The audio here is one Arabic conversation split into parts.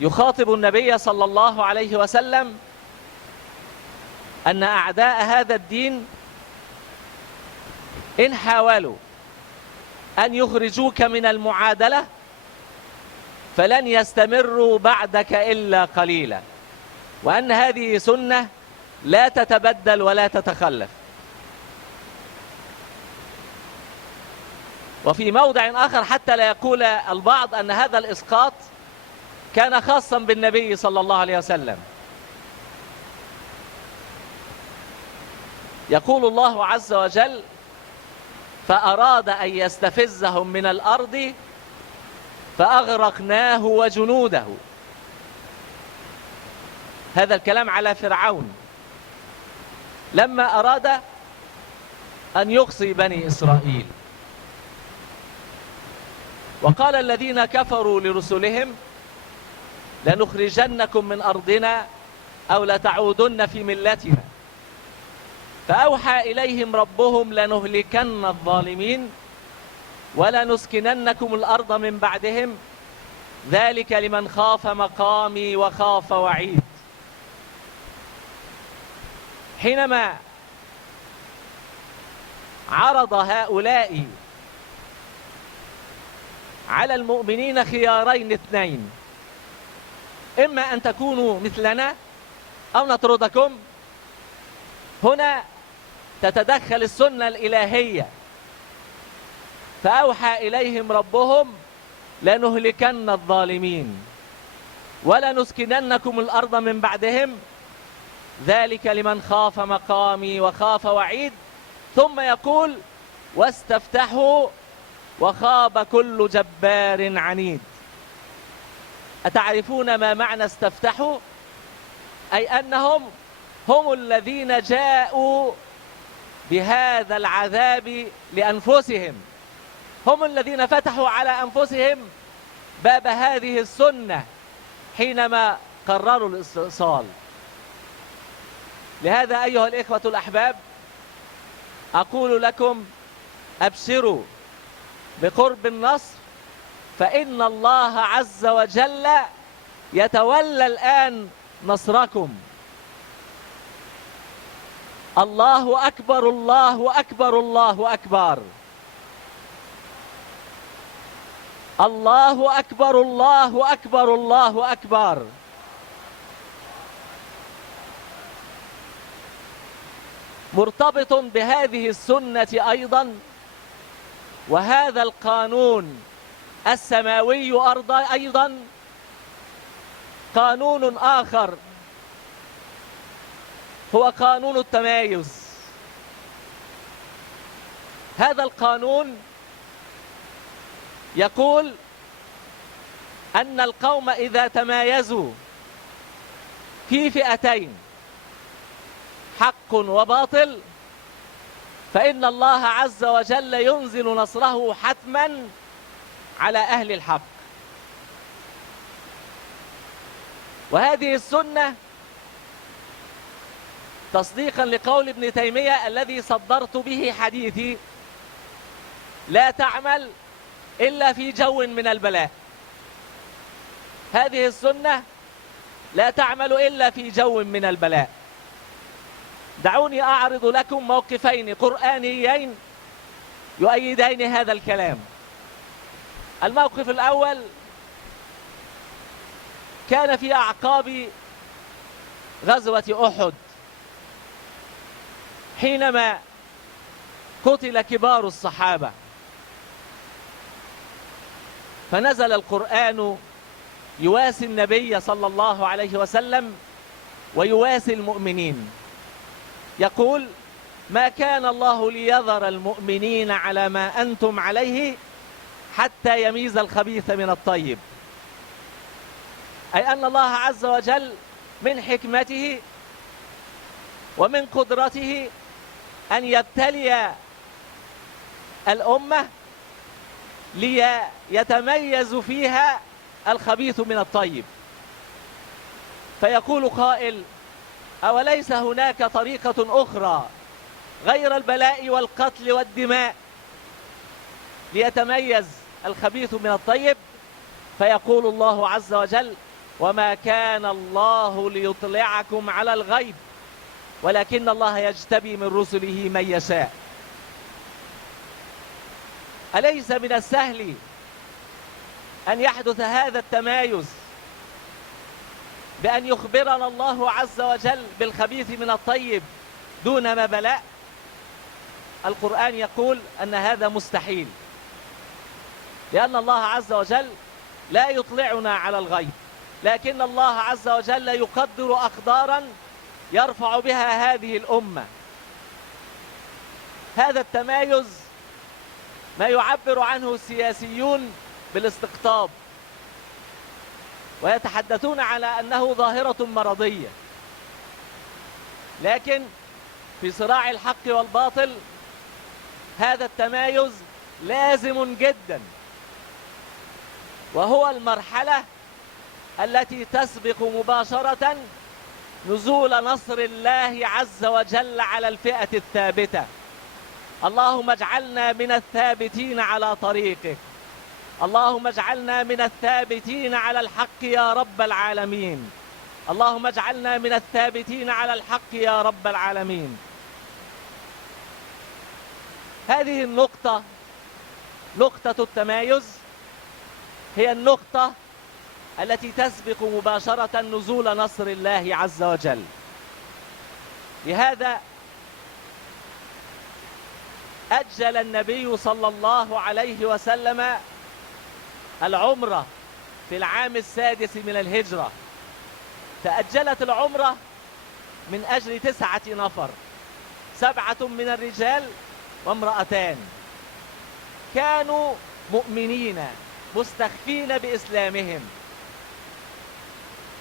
يخاطب النبي صلى الله عليه وسلم أن أعداء هذا الدين إن حاولوا أن يخرجوك من المعادلة فلن يستمروا بعدك إلا قليلا، وأن هذه سنة لا تتبدل ولا تتخلف. وفي موضع آخر حتى لا يقول البعض أن هذا الإسقاط كان خاصا بالنبي صلى الله عليه وسلم، يقول الله عز وجل: فأراد أن يستفزهم من الأرض فأغرقناه وجنوده. هذا الكلام على فرعون لما أراد أن يقصي بني إسرائيل. وقال الذين كفروا لرسلهم: لنخرجنكم من أرضنا أو لتعودن في ملتنا. فأوحى إليهم ربهم: لنهلكن الظالمين ولنسكننكم الأرض من بعدهم، ذلك لمن خاف مقامي وخاف وعيد. حينما عرض هؤلاء على المؤمنين خيارين اثنين: إما أن تكونوا مثلنا أو نطردكم، هنا تتدخل السنة الإلهية، فأوحى إليهم ربهم: لنهلكن الظالمين ولنسكننكم الأرض من بعدهم، ذلك لمن خاف مقامي وخاف وعيد. ثم يقول: واستفتحوا وخاب كل جبار عنيد. أتعرفون ما معنى استفتحوا؟ أي أنهم هم الذين جاءوا بهذا العذاب لأنفسهم، هم الذين فتحوا على أنفسهم باب هذه السنة حينما قرروا الاستئصال. لهذا أيها الإخوة الأحباب، أقول لكم: أبشروا بقرب النصر، فإن الله عز وجل يتولى الآن نصركم. الله أكبر، الله أكبر، الله أكبر، الله أكبر، الله أكبر، الله أكبر. مرتبط بهذه السنة أيضا وهذا القانون السماوي أيضا قانون آخر، هو قانون التمايز. هذا القانون يقول أن القوم إذا تمايزوا في فئتين، حق وباطل، فإن الله عز وجل ينزل نصره حتما على أهل الحق. وهذه السنة تصديقا لقول ابن تيمية الذي صدرت به حديثي: لا تعمل إلا في جو من البلاء. هذه السنة لا تعمل إلا في جو من البلاء. دعوني أعرض لكم موقفين قرآنيين يؤيدين هذا الكلام. الموقف الأول كان في أعقاب غزوة أحد، حينما قتل كبار الصحابة، فنزل القرآن يواسي النبي صلى الله عليه وسلم ويواسي المؤمنين، يقول: ما كان الله ليذر المؤمنين على ما أنتم عليه حتى يميز الخبيث من الطيب. أي أن الله عز وجل من حكمته ومن قدرته أن يبتلي الأمة ليتميز فيها الخبيث من الطيب. فيقول قائل: أوليس هناك طريقة أخرى غير البلاء والقتل والدماء ليتميز الخبيث من الطيب؟ فيقول الله عز وجل: وما كان الله ليطلعكم على الغيب ولكن الله يجتبي من رسله من يشاء. أليس من السهل أن يحدث هذا التمايز بأن يخبرنا الله عز وجل بالخبيث من الطيب دون ما بلاء؟ القرآن يقول أن هذا مستحيل، لأن الله عز وجل لا يطلعنا على الغيب، لكن الله عز وجل يقدر أقدارا يرفع بها هذه الأمة. هذا التمايز ما يعبر عنه السياسيون بالاستقطاب، ويتحدثون على أنه ظاهرة مرضية، لكن في صراع الحق والباطل هذا التمايز لازم جدا، وهو المرحلة التي تسبق مباشرة نزول نصر الله عز وجل على الفئة الثابتة. اللهم اجعلنا من الثابتين على طريقك، اللهم اجعلنا من الثابتين على الحق يا رب العالمين، اللهم اجعلنا من الثابتين على الحق يا رب العالمين. هذه النقطة، نقطة التمايز، هي النقطة التي تسبق مباشرة نزول نصر الله عز وجل. لهذا أجل النبي صلى الله عليه وسلم العمرة في العام السادس من الهجرة. تأجلت العمرة من أجل 9 نفر، 7 من الرجال وامرأتان، كانوا مؤمنين مستخفين بإسلامهم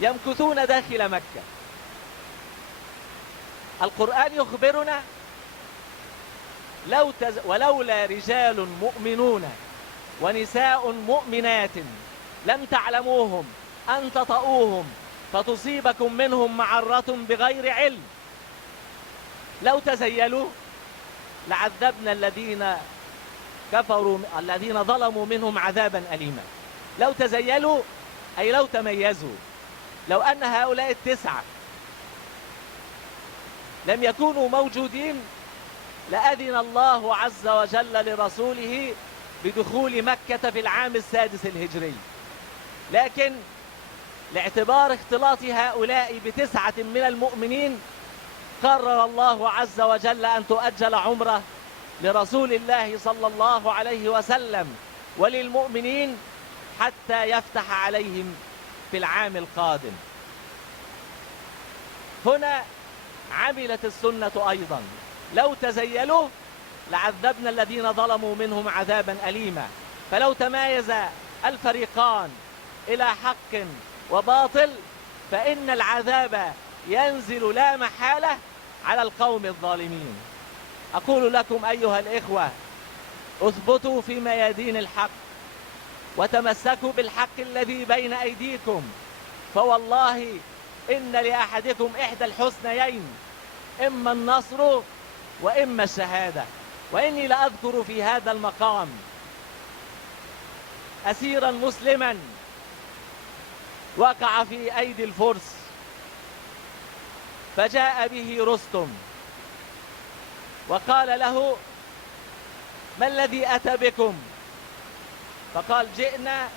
يمكثون داخل مكة. القرآن يخبرنا ولولا رجال مؤمنون ونساء مؤمنات لم تعلموهم أن تطؤوهم فتصيبكم منهم معرة بغير علم، لو تزيلوا لعذبنا الذين كفروا الذين ظلموا منهم عذابا أليما. لو تزيلوا أي لو تميزوا، لو أن هؤلاء 9 لم يكونوا موجودين لأذن الله عز وجل لرسوله بدخول مكة في العام السادس الهجري، لكن لاعتبار اختلاط هؤلاء ب9 من المؤمنين قرر الله عز وجل أن تؤجل عمرة لرسول الله صلى الله عليه وسلم وللمؤمنين حتى يفتح عليهم في العام القادم. هنا عملت السنة أيضا، لو تزيلوا لعذبنا الذين ظلموا منهم عذابا أليما. فلو تمايز الفريقان إلى حق وباطل فإن العذاب ينزل لا محالة على القوم الظالمين. أقول لكم أيها الإخوة، اثبتوا في ميادين الحق وتمسكوا بالحق الذي بين أيديكم، فوالله إن لأحدكم إحدى الحسنيين، إما النصر وإما الشهادة. وإني لأذكر في هذا المقام أسيرا مسلما وقع في أيدي الفرس، فجاء به رستم وقال له: ما الذي أتى بكم؟ فقال: جئنا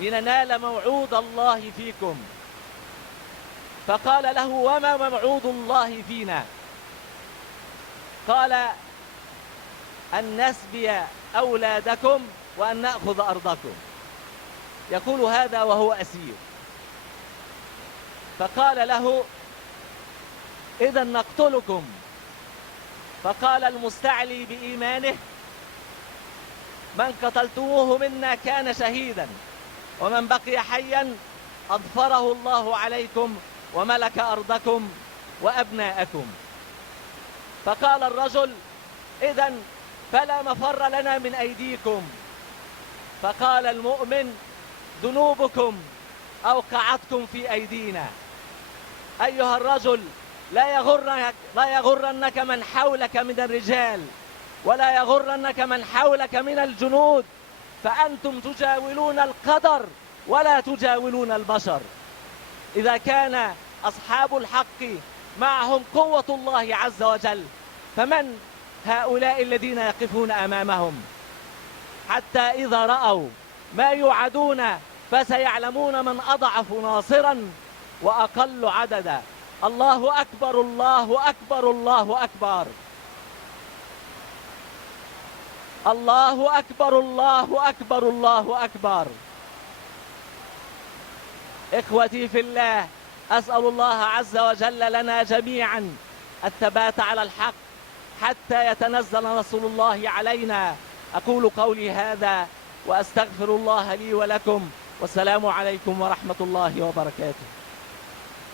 لننال موعود الله فيكم. فقال له: وما موعود الله فينا؟ قال: أن نسبي أولادكم وأن نأخذ أرضكم. يقول هذا وهو أسير. فقال له: إذا نقتلكم. فقال المستعلي بإيمانه: من قتلتموه منا كان شهيدا، ومن بقي حيا أظفره الله عليكم وملك أرضكم وأبناءكم. فقال الرجل: إذن فلا مفر لنا من أيديكم. فقال المؤمن: ذنوبكم أوقعتكم في أيدينا. أيها الرجل، لا يغرنك من حولك من الرجال، ولا يغرنك من حولك من الجنود، فأنتم تجاولون القدر ولا تجاولون البشر. إذا كان أصحاب الحق معهم قوة الله عز وجل، فمن هؤلاء الذين يقفون أمامهم؟ حتى إذا رأوا ما يوعدون فسيعلمون من أضعف ناصرا وأقل عددا. الله أكبر الله أكبر الله أكبر، الله أكبر الله أكبر الله أكبر. إخوتي في الله، أسأل الله عز وجل لنا جميعا الثبات على الحق حتى يتنزل نصر الله علينا. أقول قولي هذا وأستغفر الله لي ولكم، والسلام عليكم ورحمة الله وبركاته.